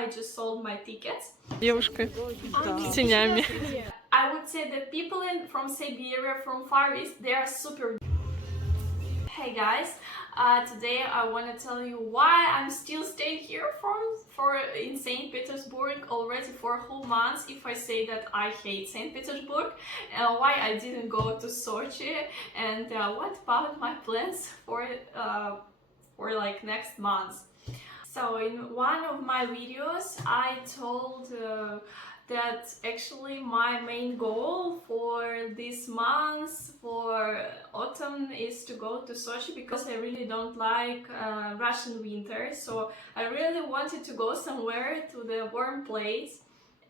I just sold my tickets. Девушка с тенями. I would say that people from Siberia, from Far East, they are super. Hey guys, today I want to tell you why I'm still staying here in St. Petersburg already for a whole month. If I say that I hate St. Petersburg, why I didn't go to Sochi, and what about my plans for like next month. So in one of my videos I told that actually my main goal for this month, for autumn, is to go to Sochi because I really don't like Russian winter. So I really wanted to go somewhere to the warm place,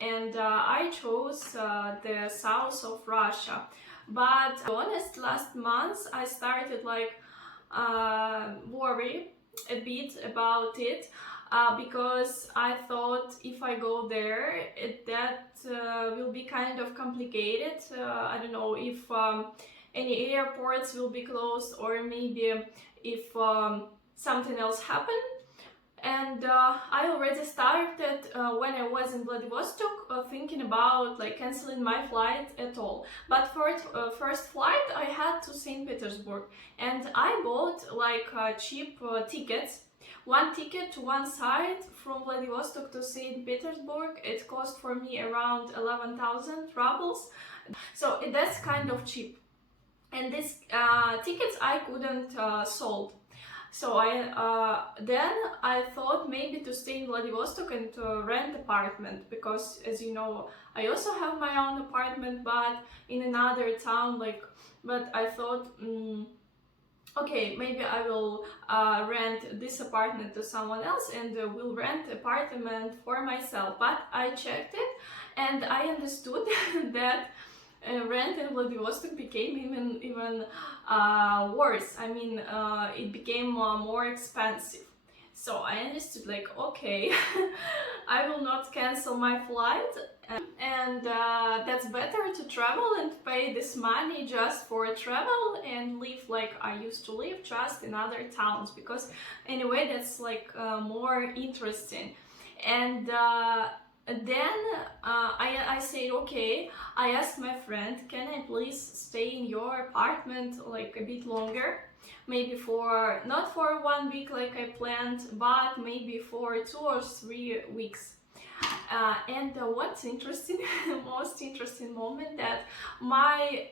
and I chose the south of Russia. But to be honest, last month I started like worry a bit about it. Because I thought if I go there, that will be kind of complicated. I don't know if any airports will be closed, or maybe if something else happened. And I already started when I was in Vladivostok thinking about like canceling my flight at all. But for first flight I had to St. Petersburg, and I bought like cheap tickets. One ticket to one side from Vladivostok to St. Petersburg, it cost for me around 11,000 rubles. So that's kind of cheap. And these tickets I couldn't sold. So then I thought maybe to stay in Vladivostok and to rent apartment, because as you know I also have my own apartment, but in another town. But I thought. Okay, maybe I will rent this apartment to someone else and will rent apartment for myself. But I checked it and I understood that rent in Vladivostok became even worse. I mean, it became more expensive. So I understood, like, okay, I will not cancel my flight, and that's better to travel and pay this money just for travel and live like I used to live, just in other towns, because anyway that's like more interesting. And then I said, okay, I asked my friend, can I please stay in your apartment like a bit longer? Maybe for, not for 1 week like I planned, but maybe for 2 or 3 weeks. And what's interesting, most interesting moment, that my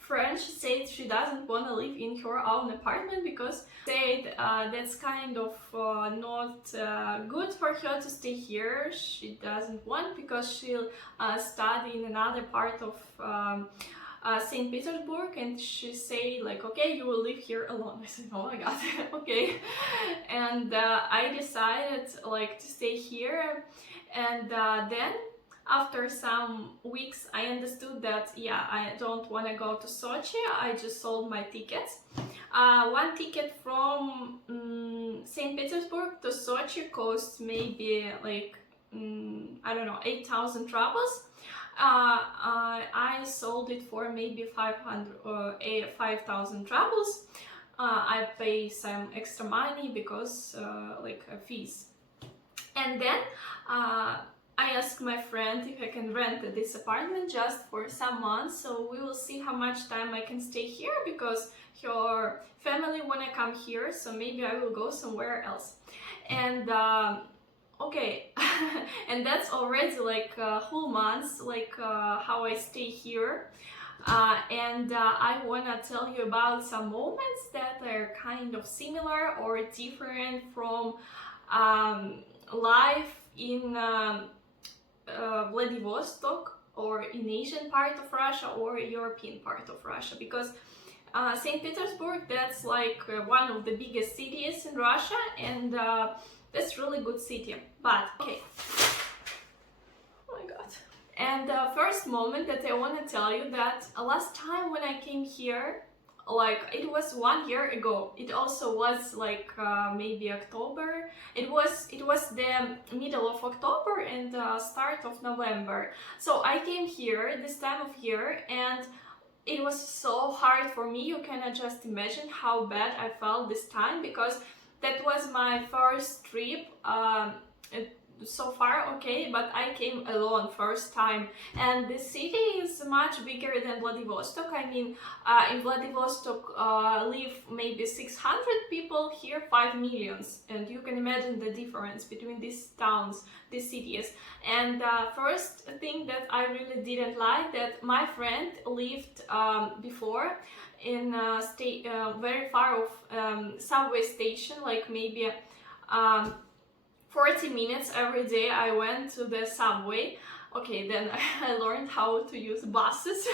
friend, she said she doesn't want to live in her own apartment because said that's kind of not good for her to stay here. She doesn't want, because she'll study in another part of St. Petersburg, and she say like, okay, you will live here alone. I said, oh my god, okay. And I decided like to stay here, and then after some weeks I understood that yeah, I don't want to go to Sochi. I just sold my tickets. One ticket from St. Petersburg to Sochi cost maybe like I don't know, 8,000 rubles. I sold it for maybe 500 or 5,000 rubles. I pay some extra money because like fees. And then I asked my friend if I can rent this apartment just for some months, so we will see how much time I can stay here, because her family wanna come here, so maybe I will go somewhere else. And okay, and that's already like a whole month, like how I stay here. And I wanna tell you about some moments that are kind of similar or different from life in Vladivostok, or in Asian part of Russia, or European part of Russia, because St. Petersburg, that's like one of the biggest cities in Russia, and that's really good city. But okay, oh my god. And the first moment that I want to tell you, that last time when I came here, like it was 1 year ago, it also was like maybe October. It was the middle of October and start of November. So I came here this time of year, and it was so hard for me. You cannot just imagine how bad I felt this time, because that was my first trip so far okay, but I came alone first time, and the city is much bigger than Vladivostok. I mean, in Vladivostok live maybe 600 people, here 5 millions, and you can imagine the difference between these towns, these cities. And first thing that I really didn't like, that my friend lived before in very far off subway station, like maybe 40 minutes every day I went to the subway. Okay, then I learned how to use buses,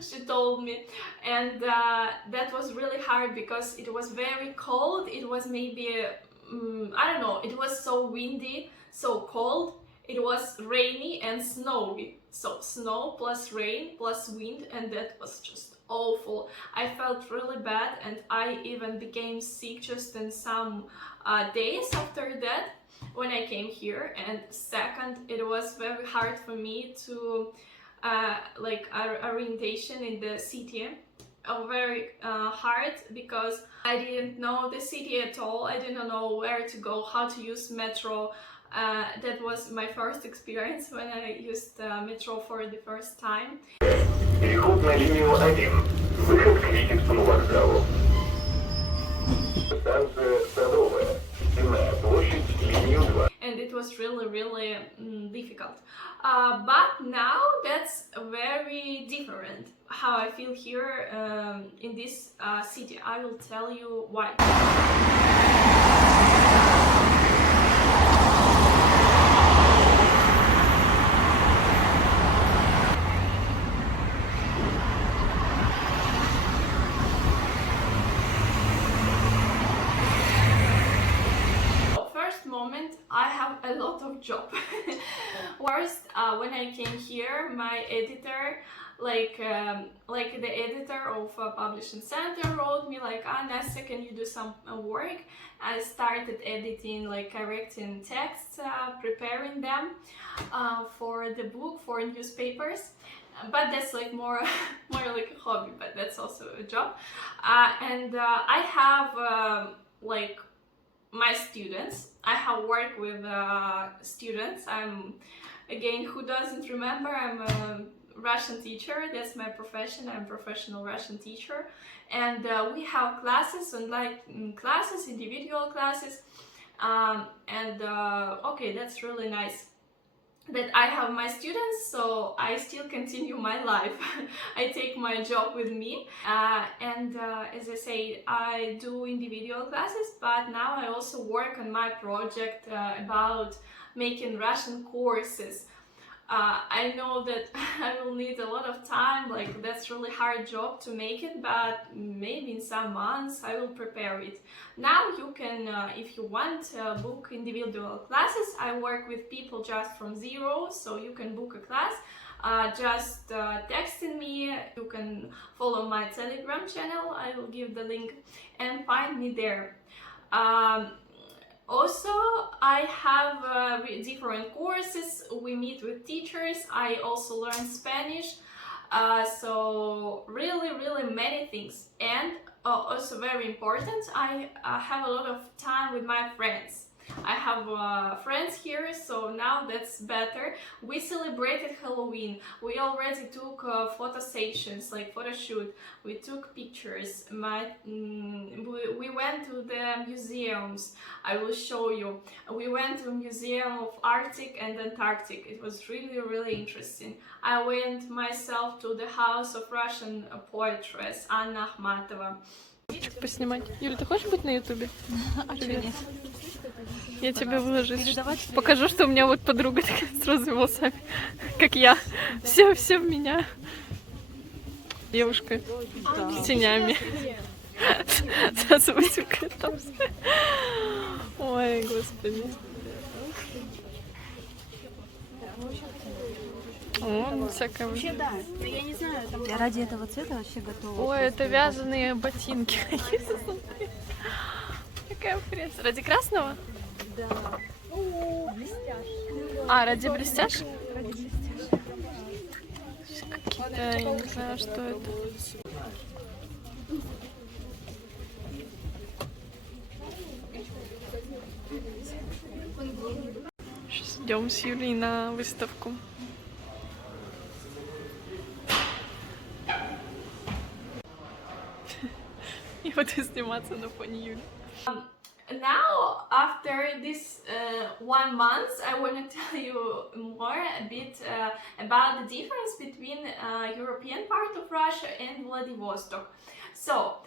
she told me. And that was really hard because it was very cold. It was maybe, I don't know, it was so windy, so cold. It was rainy and snowy. So snow plus rain plus wind, and that was just awful. I felt really bad, and I even became sick just in some days after that when I came here. And second, it was very hard for me to like orientation in the city. Very hard because I didn't know the city at all. I didn't know where to go, how to use metro. That was my first experience when I used metro for the first time. Переход на линию 1. Выход к Витебскому вокзалу. Станция Садовая. На площадь линию 2. And it was really difficult. But now that's very different. How I feel here in this city. I will tell you why. Moment I have a lot of job. First, when I came here, my editor, like the editor of a publishing center, wrote me like, Nastya, can you do some work? I started editing, like correcting texts, preparing them for the book, for newspapers. But that's like more like a hobby, but that's also a job. And I have like my students. I have worked with students. Again, who doesn't remember, I'm a Russian teacher. That's my profession. I'm a professional Russian teacher. And we have classes, online classes, individual classes. Okay, that's really nice that I have my students, so I still continue my life. I take my job with me, as I said, I do individual classes, but now I also work on my project about making Russian courses. I know that I will need a lot of time, like that's really hard job to make it, but maybe in some months I will prepare it. Now you can, if you want, book individual classes. I work with people just from zero, so you can book a class. Just texting me. You can follow my Telegram channel, I will give the link, and find me there. Also, I have different courses. We meet with teachers. I also learn Spanish. So really many things. And also very important, I have a lot of time with my friends. I have friends here, so now that's better. We celebrated Halloween. We already took photo sessions, like photo shoot. We took pictures. We went to the museums. I will show you. We went to Museum of Arctic and Antarctic. It was really interesting. I went myself to the house of Russian poetess Anna Akhmatova. Поснимать. Юля, ты хочешь быть на ютубе? А что нет? Я тебе выложу. Покажу, что у меня вот подруга такая с розовыми волосами, как я. Все в меня. Девушка с тенями. Сразу вытекает там. Ой, господи. О, всякое. Вообще да, но я не знаю, там... Я ради этого цвета вообще готова. Ой, это вязаные ботинки. Какая прелесть. Ради красного? Да. Блестяшь. А, ради блестяшек? Ради блестяшек. Какие-то, я не знаю, что это. Сейчас идем с Юлей на выставку. И вот сниматься на фоне Юли. Now, after this 1 month, I want to tell you more a bit about the difference between European part of Russia and Vladivostok. So,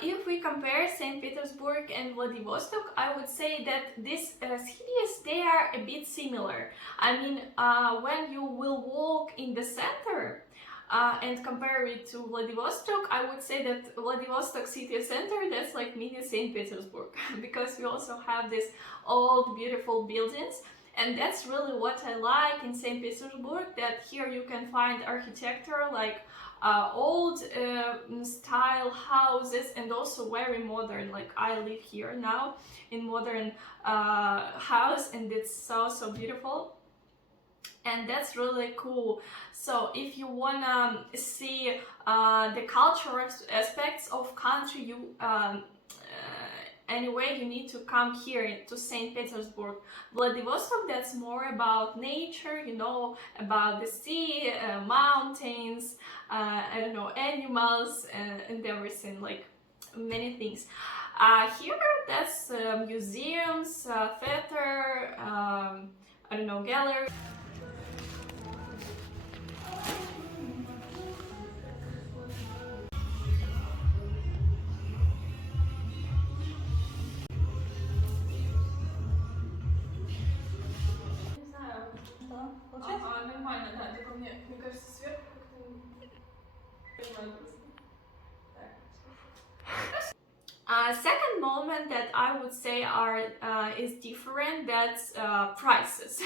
if we compare St. Petersburg and Vladivostok, I would say that these cities, they are a bit similar. I mean, when you will walk in the center, and compare it to Vladivostok, I would say that Vladivostok city center, that's like mini St. Petersburg, because we also have these old beautiful buildings, and that's really what I like in St. Petersburg, that here you can find architecture like old style houses and also very modern, like I live here now in modern house, and it's so beautiful. And that's really cool. So if you wanna see the cultural aspects of country, you anyway, you need to come here to St. Petersburg. Vladivostok, that's more about nature, you know, about the sea, mountains, I don't know, animals, and everything, like many things. Here, that's museums, theater, I don't know, gallery. Ага, нормально, да, только мне кажется, сверху как-то... Second moment that I would say is different, that's prices.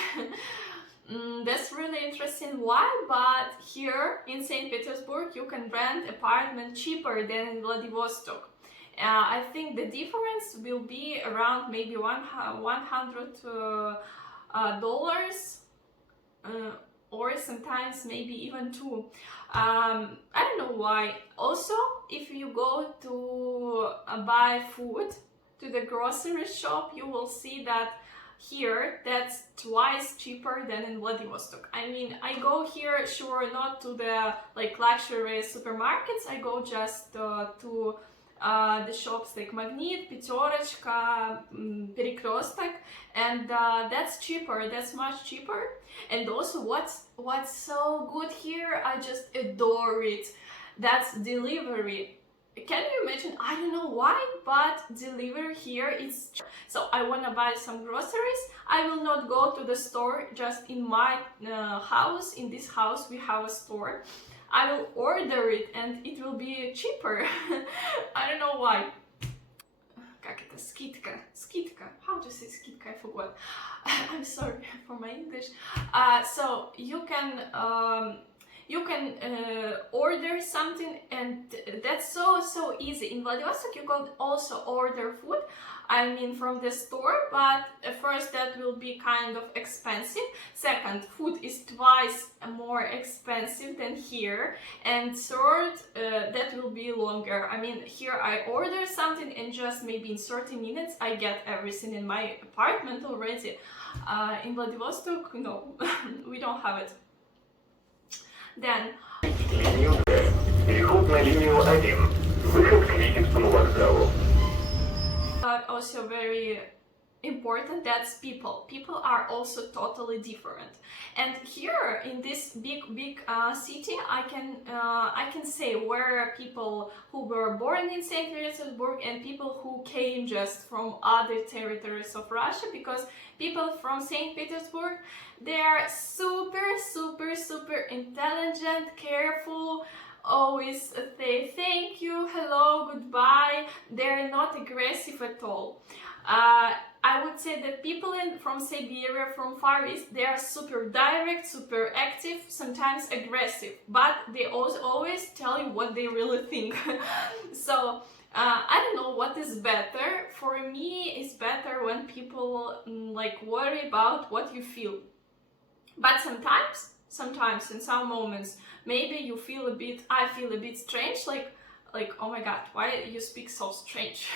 That's really interesting. Why? But here in St. Petersburg you can rent apartment cheaper than in Vladivostok. I think the difference will be around maybe $100 or sometimes maybe even two. I don't know why. Also, if you go to buy food to the grocery shop, you will see that here that's twice cheaper than in Vladivostok. I mean, I go here, sure, not to the like luxury supermarkets, I go just to the shops like Magnet, Peterочка, Перекресток, and that's cheaper, that's much cheaper. And also what's so good here, I just adore it, that's delivery. Can you imagine? I don't know why, but delivery here is... So I want to buy some groceries, I will not go to the store just in my house. In this house we have a store. I will order it and it will be cheaper. I don't know why. Как это? Скидка. Скидка. How to say скидка? I forgot. I'm sorry for my English. So you can order something, and that's so easy. In Vladivostok you can also order food, I mean from the store, but first that will be kind of expensive. Second, food is twice more expensive than here, and third, that will be longer. I mean, here I order something and just maybe in 30 minutes I get everything in my apartment already. In Vladivostok, no, we don't have it. Then Линию Д. Переход на линию 1. Выход к Витебскому вокзалу. Also very important, that's people. People are also totally different. And here in this big city, I can say where people who were born in St. Petersburg and people who came just from other territories of Russia, because people from St. Petersburg, they are super intelligent, careful, always say thank you, hello, goodbye. They're not aggressive at all. I would say that people from Siberia, from Far East, they are super direct, super active, sometimes aggressive, but they always tell you what they really think. So I don't know what is better. For me, it's better when people like worry about what you feel. But sometimes in some moments, maybe you feel I feel a bit strange, like like, oh my god, why you speak so strange?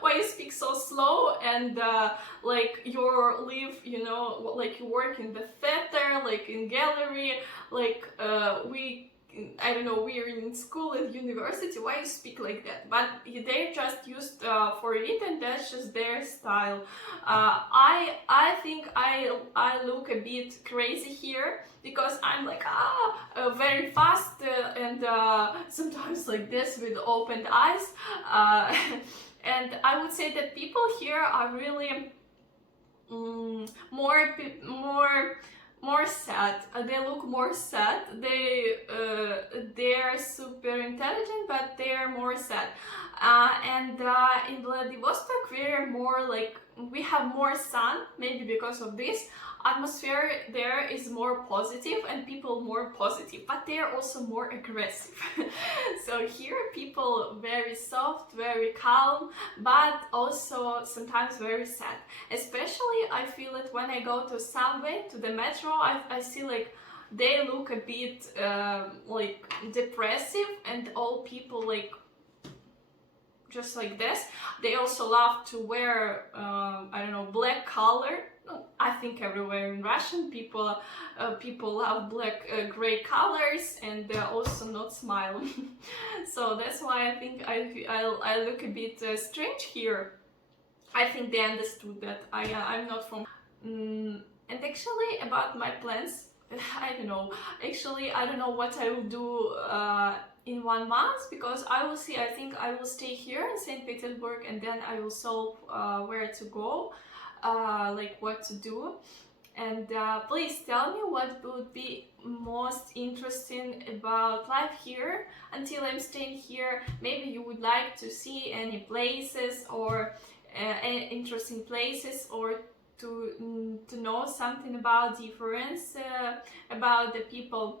Why you speak so slow, and like you live, you know, like you work in the theater, like in gallery, like I don't know, we're in school and university, why you speak like that? But they just used for it, and that's just their style. I think I look a bit crazy here, because I'm like very fast and sometimes like this with opened eyes, and I would say that people here are really more sad. They look more sad. They're super intelligent, but they're more sad. And in Vladivostok, we're more like, we have more sun, maybe because of this. Atmosphere there is more positive and people more positive, but they are also more aggressive. So here people very soft, very calm, but also sometimes very sad. Especially I feel it when I go to subway, to the metro, I see like they look a bit like depressive, and all people like just like this. They also love to wear I don't know, black color. I think everywhere in Russian people love black gray colors, and they're also not smile. So that's why I think I look a bit strange here. I think they understood that I'm not from and actually about my plans, I don't know. Actually, I don't know what I will do in 1 month, because I will see. I think I will stay here in St. Petersburg, and then I will solve where to go, like what to do. And please tell me what would be most interesting about life here until I'm staying here. Maybe you would like to see any places, or any interesting places, or to know something about difference about the people